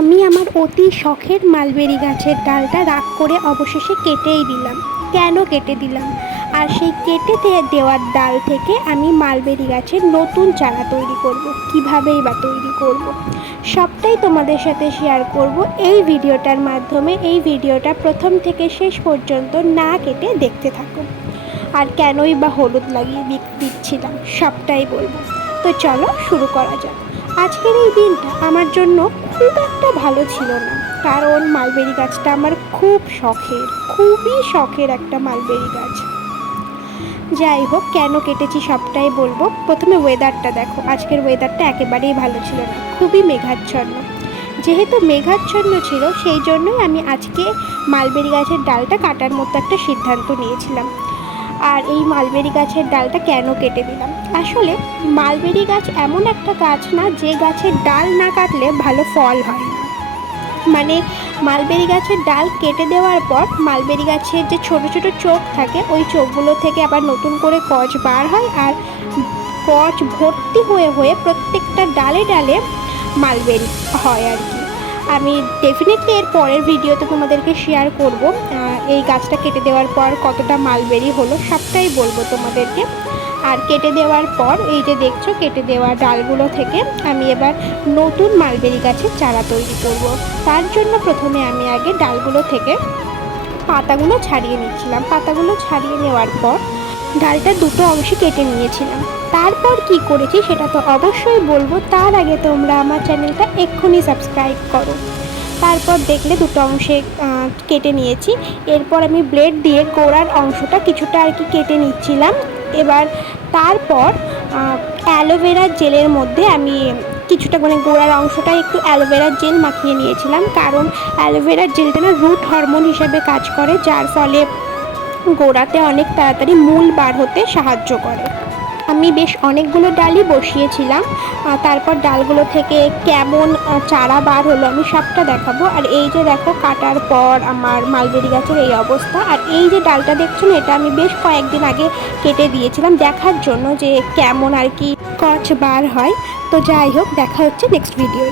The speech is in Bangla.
আমি আমার অতি শখের মালবেরি গাছের ডালটা রাগ করে অবশেষে কেটেই দিলাম। কেন কেটে দিলাম? আর সেই কেটে দেওয়ার ডাল থেকে আমি মালবেরি গাছের নতুন চারা তৈরি করব। কীভাবেই বা তৈরি করব, সবটাই তোমাদের সাথে শেয়ার করব এই ভিডিওটার মাধ্যমে। এই ভিডিওটা প্রথম থেকে শেষ পর্যন্ত না কেটে দেখতে থাকো। আর কেনই বা হলুদ লাগিয়ে দিচ্ছিলাম সবটাই বলবো। তো চলো শুরু করা যাক। আজকের এই দিনটা আমার জন্য খুব একটা ভালো ছিল না, কারণ মালবেরি গাছটা আমার খুবই শখের একটা মালবেরি গাছ। যাই হোক, কেন কেটেছি সবটাই বলবো। প্রথমে ওয়েদারটা দেখো, আজকের ওয়েদারটা একেবারেই ভালো ছিল না, খুবই মেঘাচ্ছন্ন। যেহেতু মেঘাচ্ছন্ন ছিল, সেই জন্যই আমি আজকে মালবেরি গাছের ডালটা কাটার মতো একটা সিদ্ধান্ত নিয়েছিলাম। আর এই মালবেরি গাছের ডালটা কেন কেটে দিলাম? আসলে মালবেরি গাছ এমন একটা গাছ না যে গাছের ডাল না কাটলে ভালো ফল হয় না। মানে মালবেরি গাছের ডাল কেটে দেওয়ার পর মালবেরি গাছের যে ছোট ছোট চোখ থাকে, ওই চোখগুলো থেকে আবার নতুন করে কচ বার হয়, আর কচ ভর্তি হয়ে হয়ে প্রত্যেকটা ডালে ডালে মালবেরি হয় আর কি। আমি ডেফিনেটলি এর পরের ভিডিওতে তোমাদেরকে শেয়ার করব এই গাছটা কেটে দেওয়ার পর কতটা মালবেরি হলো, সবটাই বলবো তোমাদেরকে। আর কেটে দেওয়ার পর এই যে দেখছো, কেটে দেওয়া ডালগুলো থেকে আমি এবার নতুন মালবেরি গাছের চারা তৈরি করব। তার জন্য প্রথমে আমি আগে ডালগুলো থেকে পাতাগুলো ছাড়িয়ে নিচ্ছিলাম। পাতাগুলো ছাড়িয়ে নেওয়ার পর ডালটা দুটো অংশে কেটে নিয়েছিলাম। তারপর কি করেছি সেটা তো অবশ্যই বলবো, তার আগে তোমরা আমার চ্যানেলটা এক্ষুনি সাবস্ক্রাইব করো। তারপর দেখলে দুটো অংশে কেটে নিয়েছি। এরপর আমি ব্লেড দিয়ে গোড়ার অংশটা কিছুটা আর কি কেটে নিচ্ছিলাম। এবার তারপর অ্যালোভেরার জেলের মধ্যে আমি কিছুটা, মানে গোড়ার অংশটা একটু অ্যালোভেরার জেল মাখিয়ে নিয়েছিলাম, কারণ অ্যালোভেরার জেলটা না রুট হরমোন হিসেবে কাজ করে, যার ফলে গোড়াতে অনেক তাড়াতাড়ি মূল বার হতে সাহায্য করে। আমি বেশ অনেকগুলো ডালই বসিয়েছিলাম। তারপর ডালগুলো থেকে কেমন চারা বার হলো আমি সবটা দেখাবো। আর এই যে দেখো, কাটার পর আমার মালবেরি গাছের এই অবস্থা। আর এই যে ডালটা দেখছো না, এটা আমি বেশ কয়েকদিন আগে কেটে দিয়েছিলাম দেখার জন্য যে কেমন আর কি কচ বার হয়। তো যাই হোক, দেখা হচ্ছে নেক্সট ভিডিও।